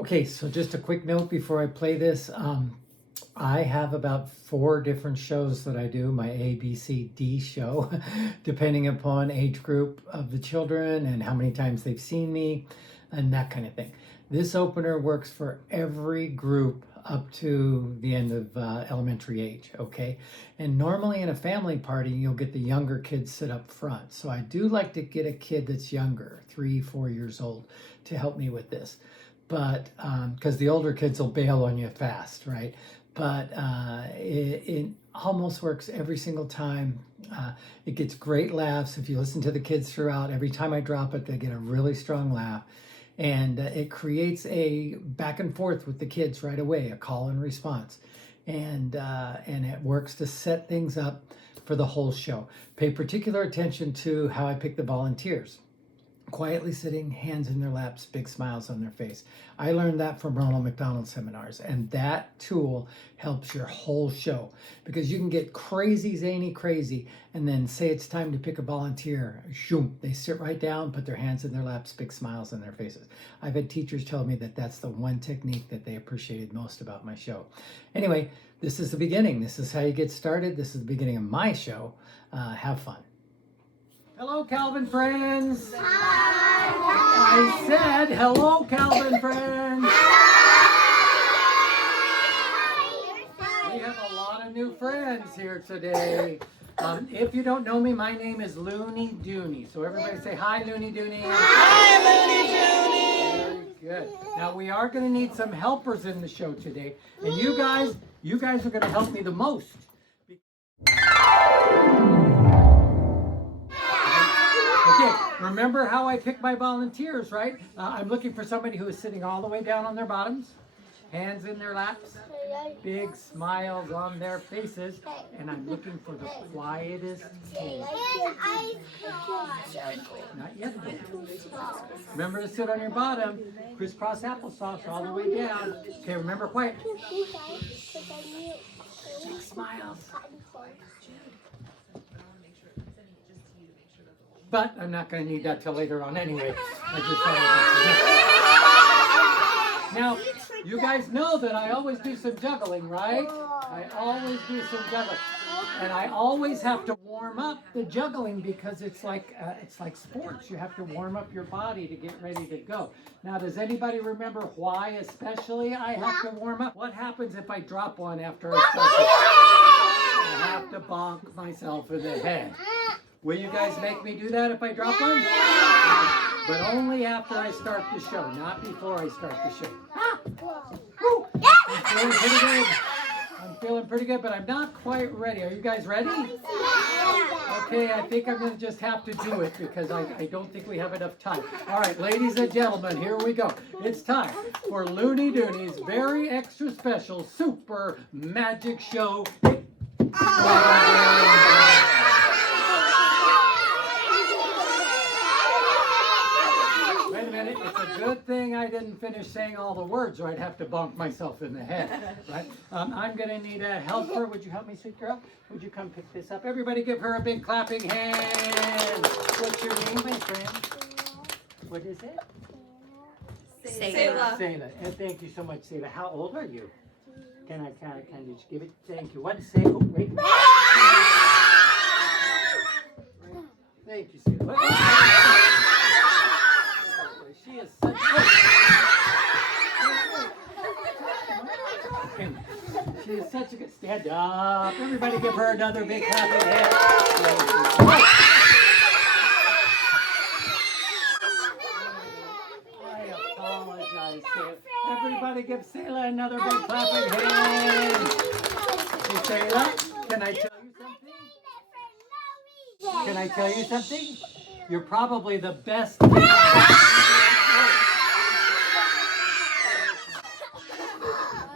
Okay, so just a quick note before I play this. I have about 4 different shows that I do, my A, B, C, D show, depending upon age group of the children and how many times they've seen me and that kind of thing. This opener works for every group up to the end of elementary age, okay? And normally in a family party, you'll get the younger kids sit up front. So I do like to get a kid that's younger, 3, 4 years old, to help me with this. But because the older kids will bail on you fast, right? But it almost works every single time. It gets great laughs. If you listen to the kids throughout, every time I drop it, they get a really strong laugh. And it creates a back and forth with the kids right away, a call and response. And it works to set things up for the whole show. Pay particular attention to how I pick the volunteers. Quietly sitting, hands in their laps, big smiles on their face. I learned that from Ronald McDonald seminars, and that tool helps your whole show because you can get crazy, zany, crazy, and then say it's time to pick a volunteer. Shoom, they sit right down, put their hands in their laps, big smiles on their faces. I've had teachers tell me that that's the one technique that they appreciated most about my show. Anyway, this is the beginning. This is how you get started. This is the beginning of my show. Have fun. Hello, Calvin friends. Hi. I said hello, Calvin friends. Hi. We have a lot of new friends here today. If you don't know me, my name is Dooney. So everybody say hi, Dooney. Hi, Dooney. Very good. Now we are going to need some helpers in the show today, and you guys are going to help me the most. Okay, remember how I pick my volunteers, right? I'm looking for somebody who is sitting all the way down on their bottoms, hands in their laps, big smiles on their faces, and I'm looking for the quietest kid. Not yet. Remember to sit on your bottom, crisscross applesauce all the way down. Okay, remember quiet. Big smiles. But I'm not going to need that till later on anyway. Now, you guys know that I always do some juggling, right? I always do some juggling. And I always have to warm up the juggling because it's like sports. You have to warm up your body to get ready to go. Now, does anybody remember why especially I have to warm up? What happens if I drop one after I start? I have to bonk myself in the head. Will you guys make me do that if I drop one? But only after I start the show, not before I start the show. I'm feeling pretty good. I'm feeling pretty good, but I'm not quite ready. Are you guys ready? Okay, I think I'm going to just have to do it because I don't think we have enough time. All right, ladies and gentlemen, here we go. It's time for Looney Dooney's very extra special super magic show. It's a good thing I didn't finish saying all the words or I'd have to bonk myself in the head, right? I'm going to need a helper. Would you help me, sweet girl? Would you come pick this up? Everybody give her a big clapping hand. What's your name, my friend? What is it? Selah. Selah. And thank you so much, Selah. How old are you? Can you just give it? Thank you. What is Selah? Oh, wait. Thank you, Selah. She is such she is such a good stand up. Everybody give her another big clapping hand. I apologize, Selah. Everybody give Selah another big clapping hand. Hey, Selah, can I tell you something? Can I tell you something? You're probably the best kid.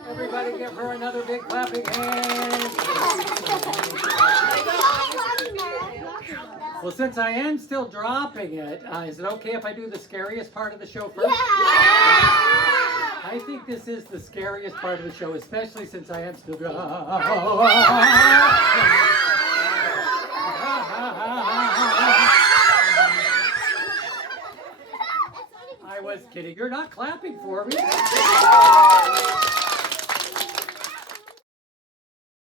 Everybody give her another big clapping hand. Well, since I am still dropping it, is it okay if I do the scariest part of the show first? Yeah! I think this is the scariest part of the show, especially since I am still dropping. I was kidding. You're not clapping for me.